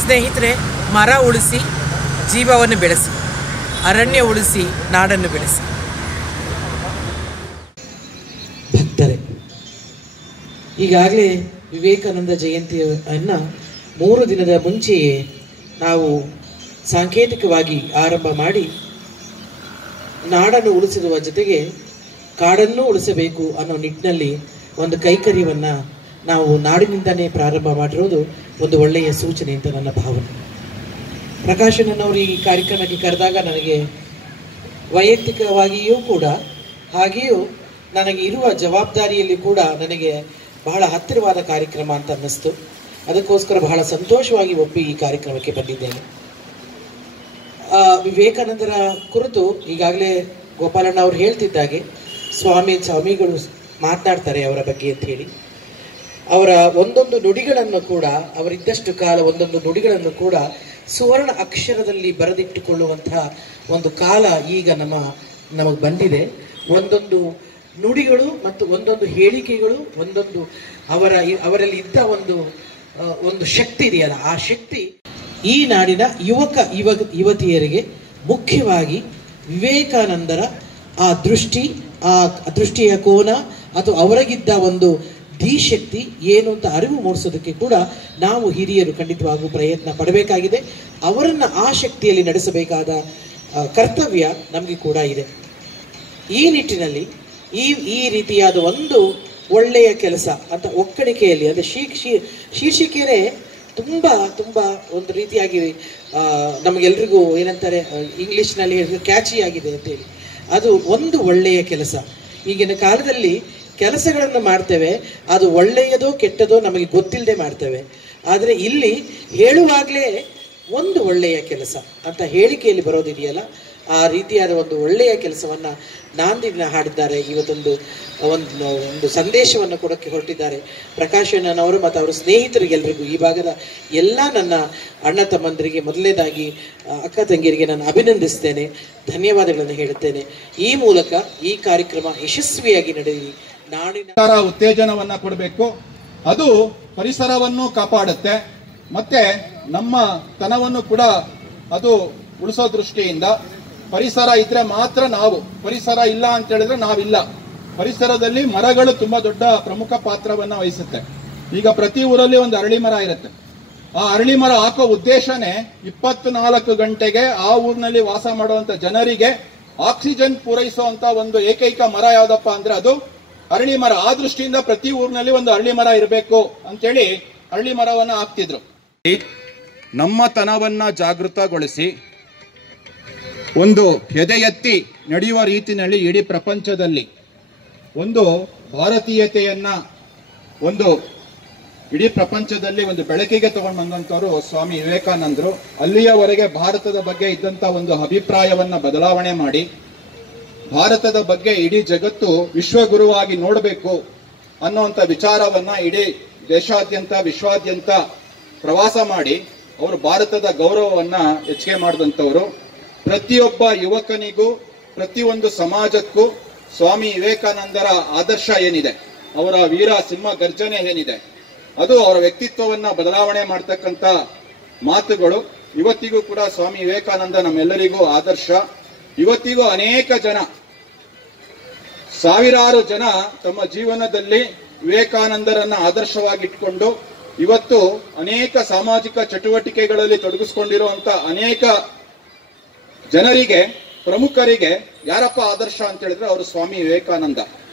ಸ್ನೇಹಿತರೆ, ಮರ ಉಳಿಸಿ ಜೀವವನ್ನು ಬೆಳೆಸಿ, ಅರಣ್ಯ ಉಳಿಸಿ ನಾಡನ್ನು ಬೆಳೆಸಿ. ಭಕ್ತರೇ, ಈಗಾಗಲೇ ವಿವೇಕಾನಂದ ಜಯಂತಿಯನ್ನು 3 ದಿನದ ಮುಂಚೆಯೇ ನಾವು ಸಾಂಕೇತಿಕವಾಗಿ ಆರಂಭ ಮಾಡಿ ನಾಡನ್ನು ಉಳಿಸುವ ಜೊತೆಗೆ ಕಾಡನ್ನು ಉಳಿಸಬೇಕು ಅನ್ನೋ ನಿಟ್ಟಿನಲ್ಲಿ ಒಂದು ಕೈಕರ್ಯವನ್ನು ನಾವು ನಾಡಿನಿಂದಲೇ ಪ್ರಾರಂಭ ಮಾಡಿರೋದು ಒಂದು ಒಳ್ಳೆಯ ಸೂಚನೆ ಅಂತ ನನ್ನ ಭಾವನೆ. ಪ್ರಕಾಶನವರು ಈ ಕಾರ್ಯಕ್ರಮಕ್ಕೆ ಕರೆದಾಗ ನನಗೆ ವೈಯಕ್ತಿಕವಾಗಿಯೂ ಕೂಡ ಹಾಗೆಯೂ ನನಗೆ ಇರುವ ಜವಾಬ್ದಾರಿಯಲ್ಲಿ ಕೂಡ ನನಗೆ ಬಹಳ ಹತ್ತಿರವಾದ ಕಾರ್ಯಕ್ರಮ ಅಂತ ಅನ್ನಿಸ್ತು. ಅದಕ್ಕೋಸ್ಕರ ಬಹಳ ಸಂತೋಷವಾಗಿ ಒಪ್ಪಿ ಈ ಕಾರ್ಯಕ್ರಮಕ್ಕೆ ಬಂದಿದ್ದೇನೆ. ವಿವೇಕಾನಂದರ ಕುರಿತು ಈಗಾಗಲೇ ಗೋಪಾಲಣ್ಣ ಅವರು ಹೇಳ್ತಿದ್ದಾಗೆ ಸ್ವಾಮಿಗಳು ಮಾತನಾಡ್ತಾರೆ ಅವರ ಬಗ್ಗೆ ಅಂತ ಹೇಳಿ. ಅವರ ಒಂದೊಂದು ನುಡಿಗಳನ್ನು ಕೂಡ, ಅವರಿದ್ದಷ್ಟು ಕಾಲ ಒಂದೊಂದು ನುಡಿಗಳನ್ನು ಕೂಡ ಸುವರ್ಣ ಅಕ್ಷರದಲ್ಲಿ ಬರೆದಿಟ್ಟುಕೊಳ್ಳುವಂತಹ ಒಂದು ಕಾಲ ಈಗ ನಮಗೆ ಬಂದಿದೆ. ಒಂದೊಂದು ನುಡಿಗಳು ಮತ್ತು ಒಂದೊಂದು ಹೇಳಿಕೆಗಳು, ಒಂದೊಂದು ಅವರಲ್ಲಿ ಇದ್ದ ಒಂದು ಶಕ್ತಿ ಇದೆಯಲ್ಲ, ಆ ಶಕ್ತಿ ಈ ನಾಡಿನ ಯುವತಿಯರಿಗೆ ಮುಖ್ಯವಾಗಿ ವಿವೇಕಾನಂದರ ಆ ದೃಷ್ಟಿಯ ಕೋನ ಅಥವಾ ಅವರಿಗಿದ್ದ ಒಂದು ಧೀಶಕ್ತಿ ಏನು ಅಂತ ಅರಿವು ಮೂಡಿಸೋದಕ್ಕೆ ಕೂಡ ನಾವು ಹಿರಿಯರು ಖಂಡಿತವಾಗೂ ಪ್ರಯತ್ನ ಪಡಬೇಕಾಗಿದೆ. ಅವರನ್ನು ಆ ಶಕ್ತಿಯಲ್ಲಿ ನಡೆಸಬೇಕಾದ ಕರ್ತವ್ಯ ನಮಗೆ ಕೂಡ ಇದೆ. ಈ ನಿಟ್ಟಿನಲ್ಲಿ ಈ ರೀತಿಯಾದ ಒಂದು ಒಳ್ಳೆಯ ಕೆಲಸ ಅಂತ ಒಕ್ಕಣಿಕೆಯಲ್ಲಿ, ಅಂದರೆ ಶೀರ್ಷಿಕೆಯೇ ತುಂಬ ಒಂದು ರೀತಿಯಾಗಿ ನಮಗೆಲ್ರಿಗೂ ಏನಂತಾರೆ ಇಂಗ್ಲೀಷ್ನಲ್ಲಿ ಕ್ಯಾಚಿ ಆಗಿದೆ ಅಂತೇಳಿ. ಅದು ಒಂದು ಒಳ್ಳೆಯ ಕೆಲಸ. ಈಗಿನ ಕಾಲದಲ್ಲಿ ಕೆಲಸಗಳನ್ನು ಮಾಡ್ತೇವೆ, ಅದು ಒಳ್ಳೆಯದೋ ಕೆಟ್ಟದೋ ನಮಗೆ ಗೊತ್ತಿಲ್ಲದೆ ಮಾಡ್ತೇವೆ. ಆದರೆ ಇಲ್ಲಿ ಹೇಳುವಾಗಲೇ ಒಂದು ಒಳ್ಳೆಯ ಕೆಲಸ ಅಂತ ಹೇಳಿಕೆಯಲ್ಲಿ ಬರೋದಿದೆಯಲ್ಲ, ಆ ರೀತಿಯಾದ ಒಂದು ಒಳ್ಳೆಯ ಕೆಲಸವನ್ನು ನಾಂದಿನ ಹಾಡಿದ್ದಾರೆ. ಇವತ್ತೊಂದು ಒಂದು ಸಂದೇಶವನ್ನು ಕೊಡೋಕ್ಕೆ ಹೊರಟಿದ್ದಾರೆ ಪ್ರಕಾಶಣ್ಣನವರು ಮತ್ತು ಅವರ ಸ್ನೇಹಿತರಿಗೆಲ್ಲರಿಗೂ, ಈ ಭಾಗದ ಎಲ್ಲ ನನ್ನ ಅಣ್ಣ ತಮ್ಮಂದರಿಗೆ ಮೊದಲನೇದಾಗಿ ಅಕ್ಕ ತಂಗಿಯರಿಗೆ ನಾನು ಅಭಿನಂದಿಸ್ತೇನೆ, ಧನ್ಯವಾದಗಳನ್ನು ಹೇಳುತ್ತೇನೆ. ಈ ಮೂಲಕ ಈ ಕಾರ್ಯಕ್ರಮ ಯಶಸ್ವಿಯಾಗಿ ನಡೆಯಲಿ. ನಾಡಿನ ಉತ್ತೇಜನವನ್ನ ಕೊಡಬೇಕು. ಅದು ಪರಿಸರವನ್ನು ಕಾಪಾಡುತ್ತೆ, ಮತ್ತೆ ನಮ್ಮ ತನವನ್ನು ಕೂಡ ಅದು ಉಳಿಸೋ ದೃಷ್ಟಿಯಿಂದ ಪರಿಸರ ಇದ್ರೆ ಮಾತ್ರ ನಾವು, ಪರಿಸರ ಇಲ್ಲ ಅಂತ ಹೇಳಿದ್ರೆ ನಾವಿಲ್ಲ. ಪರಿಸರದಲ್ಲಿ ಮರಗಳು ತುಂಬಾ ದೊಡ್ಡ ಪ್ರಮುಖ ಪಾತ್ರವನ್ನ ವಹಿಸುತ್ತೆ. ಈಗ ಪ್ರತಿ ಊರಲ್ಲಿ ಒಂದು ಅರಳಿ ಮರ ಇರುತ್ತೆ. ಆ ಅರಳಿ ಮರ ಹಾಕೋ ಉದ್ದೇಶನೇ 24 ಗಂಟೆಗೆ ಆ ಊರಿನಲ್ಲಿ ವಾಸ ಮಾಡುವಂತ ಜನರಿಗೆ ಆಕ್ಸಿಜನ್ ಪೂರೈಸುವಂತ ಒಂದು ಏಕೈಕ ಮರ ಯಾವ್ದಪ್ಪ ಅಂದ್ರೆ ಅದು ಅರಳಿ ಮರ. ಆ ದೃಷ್ಟಿಯಿಂದ ಪ್ರತಿ ಊರಿನಲ್ಲಿ ಒಂದು ಅರಳಿ ಮರ ಇರಬೇಕು ಅಂತೇಳಿ ಅರಳಿ ಮರವನ್ನ ಹಾಕ್ತಿದ್ರು. ನಮ್ಮ ತನವನ್ನ ಜಾಗೃತಗೊಳಿಸಿ ಒಂದು ಎದೆ ಎತ್ತಿ ನಡೆಯುವ ರೀತಿಯಲ್ಲಿ ಇಡೀ ಪ್ರಪಂಚದಲ್ಲಿ ಒಂದು ಭಾರತೀಯತೆಯನ್ನ ಇಡೀ ಪ್ರಪಂಚದಲ್ಲಿ ಒಂದು ಬೆಳಕಿಗೆ ತಗೊಂಡು ಬಂದಂತವರು ಸ್ವಾಮಿ ವಿವೇಕಾನಂದರು. ಅಲ್ಲಿಯವರೆಗೆ ಭಾರತದ ಬಗ್ಗೆ ಇದ್ದಂತ ಒಂದು ಅಭಿಪ್ರಾಯವನ್ನ ಬದಲಾವಣೆ ಮಾಡಿ ಭಾರತದ ಬಗ್ಗೆ ಇಡೀ ಜಗತ್ತು ವಿಶ್ವಗುರುವಾಗಿ ನೋಡಬೇಕು ಅನ್ನುವಂಥ ವಿಚಾರವನ್ನ ಇಡೀ ದೇಶಾದ್ಯಂತ ವಿಶ್ವಾದ್ಯಂತ ಪ್ರವಾಸ ಮಾಡಿ ಅವರು ಭಾರತದ ಗೌರವವನ್ನ ಹೆಚ್ಚಿಗೆ ಮಾಡಿದಂಥವರು. ಪ್ರತಿಯೊಬ್ಬ ಯುವಕನಿಗೂ, ಪ್ರತಿಯೊಂದು ಸಮಾಜಕ್ಕೂ ಸ್ವಾಮಿ ವಿವೇಕಾನಂದರ ಆದರ್ಶ ಏನಿದೆ, ಅವರ ವೀರ ಸಿಂಹ ಗರ್ಜನೆ ಏನಿದೆ, ಅದು ಅವರ ವ್ಯಕ್ತಿತ್ವವನ್ನ ಬದಲಾವಣೆ ಮಾಡ್ತಕ್ಕಂಥ ಮಾತುಗಳು. ಇವತ್ತಿಗೂ ಕೂಡ ಸ್ವಾಮಿ ವಿವೇಕಾನಂದ ನಮ್ಮೆಲ್ಲರಿಗೂ ಆದರ್ಶ. ಇವತ್ತಿಗೂ ಅನೇಕ ಜನ, ಸಾವಿರಾರು ಜನ ತಮ್ಮ ಜೀವನದಲ್ಲಿ ವಿವೇಕಾನಂದರನ್ನ ಆದರ್ಶವಾಗಿಟ್ಕೊಂಡು ಇವತ್ತು ಅನೇಕ ಸಾಮಾಜಿಕ ಚಟುವಟಿಕೆಗಳಲ್ಲಿ ತೊಡಗಿಸ್ಕೊಂಡಿರುವಂತ ಅನೇಕ ಜನರಿಗೆ, ಪ್ರಮುಖರಿಗೆ ಯಾರಪ್ಪ ಆದರ್ಶ ಅಂತ ಹೇಳಿದ್ರೆ ಅವರು ಸ್ವಾಮಿ ವಿವೇಕಾನಂದ.